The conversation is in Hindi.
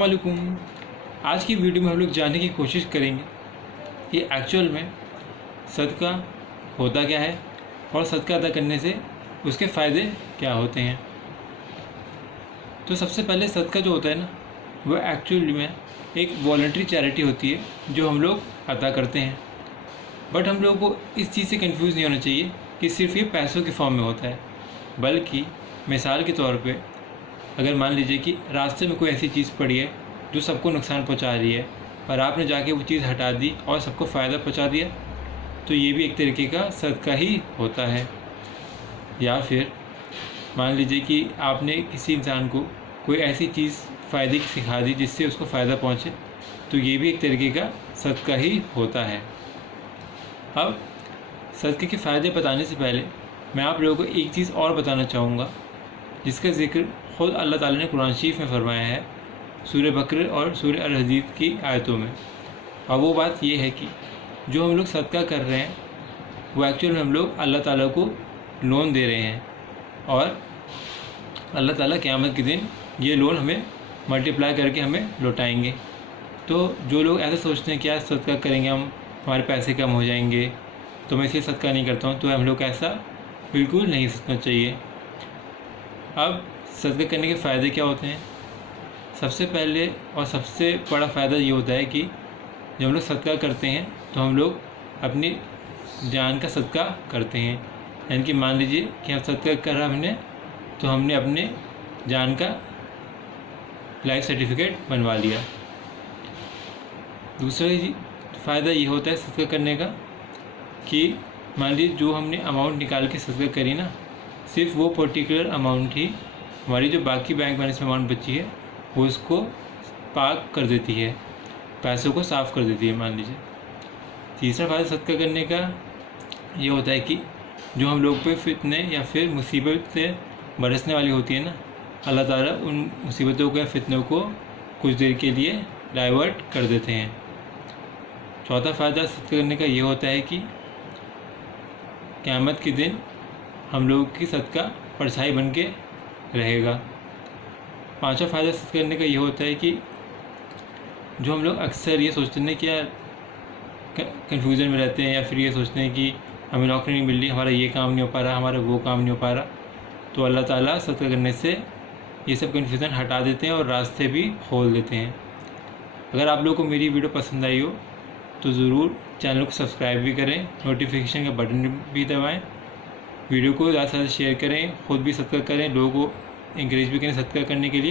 अस्सलाम वालेकुम। आज की वीडियो में हम लोग जानने की कोशिश करेंगे कि एक्चुअल में सदका होता क्या है और सदका अदा करने से उसके फ़ायदे क्या होते हैं। तो सबसे पहले सदका जो होता है ना, वो एक्चुअली में एक वॉलंटरी चैरिटी होती है जो हम लोग अदा करते हैं। बट हम लोगों को इस चीज़ से कंफ्यूज नहीं होना चाहिए कि सिर्फ ये पैसों के फॉर्म में होता है, बल्कि मिसाल के तौर पे अगर मान लीजिए कि रास्ते में कोई ऐसी चीज़ पड़ी है जो सबको नुकसान पहुंचा रही है और आपने जाके वो चीज़ हटा दी और सबको फ़ायदा पहुंचा दिया, तो ये भी एक तरीके का सदका ही होता है। या फिर मान लीजिए कि आपने किसी इंसान को कोई ऐसी चीज़ फ़ायदे की सिखा दी जिससे उसको फ़ायदा पहुँचे, तो ये भी एक तरीके का सदका ही होता है। अब सदक़े के फ़ायदे बताने से पहले मैं आप लोगों को एक चीज़ और बताना चाहूँगा जिसका ज़िक्र ख़ुद अल्लाह ताला ने कुरान शरीफ में फ़रमाया है सूरह बकरा और सूरह अल हदीद की आयतों में। और वो बात ये है कि जो हम लोग सदका कर रहे हैं वो एक्चुअल में हम लोग अल्लाह ताला को लोन दे रहे हैं और अल्लाह ताला क़यामत के दिन ये लोन हमें मल्टीप्लाई करके हमें लौटाएंगे। तो जो लोग ऐसा सोचते हैं कि यार सदका करेंगे हम हमारे पैसे कम हो जाएंगे तो मैं इसलिए सदका नहीं करता हूँ, तो हम लोग को ऐसा बिल्कुल नहीं सोचना चाहिए। अब सदका करने के फ़ायदे क्या होते हैं? सबसे पहले और सबसे बड़ा फ़ायदा ये होता है कि जब हम लोग सदका करते हैं तो हम लोग अपनी जान का सदका करते हैं। यानी कि मान लीजिए कि हम सदका करा हमने, तो हमने अपने जान का लाइफ सर्टिफिकेट बनवा लिया। दूसरा फ़ायदा ये होता है सदका करने का कि मान लीजिए जो हमने अमाउंट निकाल के सदका करी ना, सिर्फ वो पर्टिकुलर अमाउंट ही हमारी जो बाकी बैंक बैलेंस में अमाउंट बची है वो उसको पाक कर देती है, पैसों को साफ़ कर देती है मान लीजिए। तीसरा फ़ायदा सदका करने का ये होता है कि जो हम लोग पे फितने या फिर मुसीबतें बरसने वाली होती है ना, अल्लाह ताला उन मुसीबतों को या फितनों को कुछ देर के लिए डाइवर्ट कर देते हैं। चौथा फ़ायदा सदका करने का ये होता है कि क़यामत के दिन हम लोगों की सदका परछाई बन के रहेगा। पांचवा फ़ायदा सदका करने का ये होता है कि जो हम लोग अक्सर ये सोचते हैं कि यार कन्फ्यूज़न में रहते हैं या फिर ये सोचते हैं कि हमें नौकरी नहीं मिल रही, हमारा ये काम नहीं हो पा रहा, हमारा वो काम नहीं हो पा रहा, तो अल्लाह ताला सदका करने से ये सब कन्फ्यूज़न हटा देते हैं और रास्ते भी खोल देते हैं। अगर आप लोगों को मेरी वीडियो पसंद आई हो तो ज़रूर चैनल को सब्सक्राइब भी करें, नोटिफिकेशन का बटन भी दबाएँ, वीडियो को ज़्यादा से ज़्यादा शेयर करें, ख़ुद भी सदका करें, लोगों को इंकरेज भी करें सदका करने के लिए।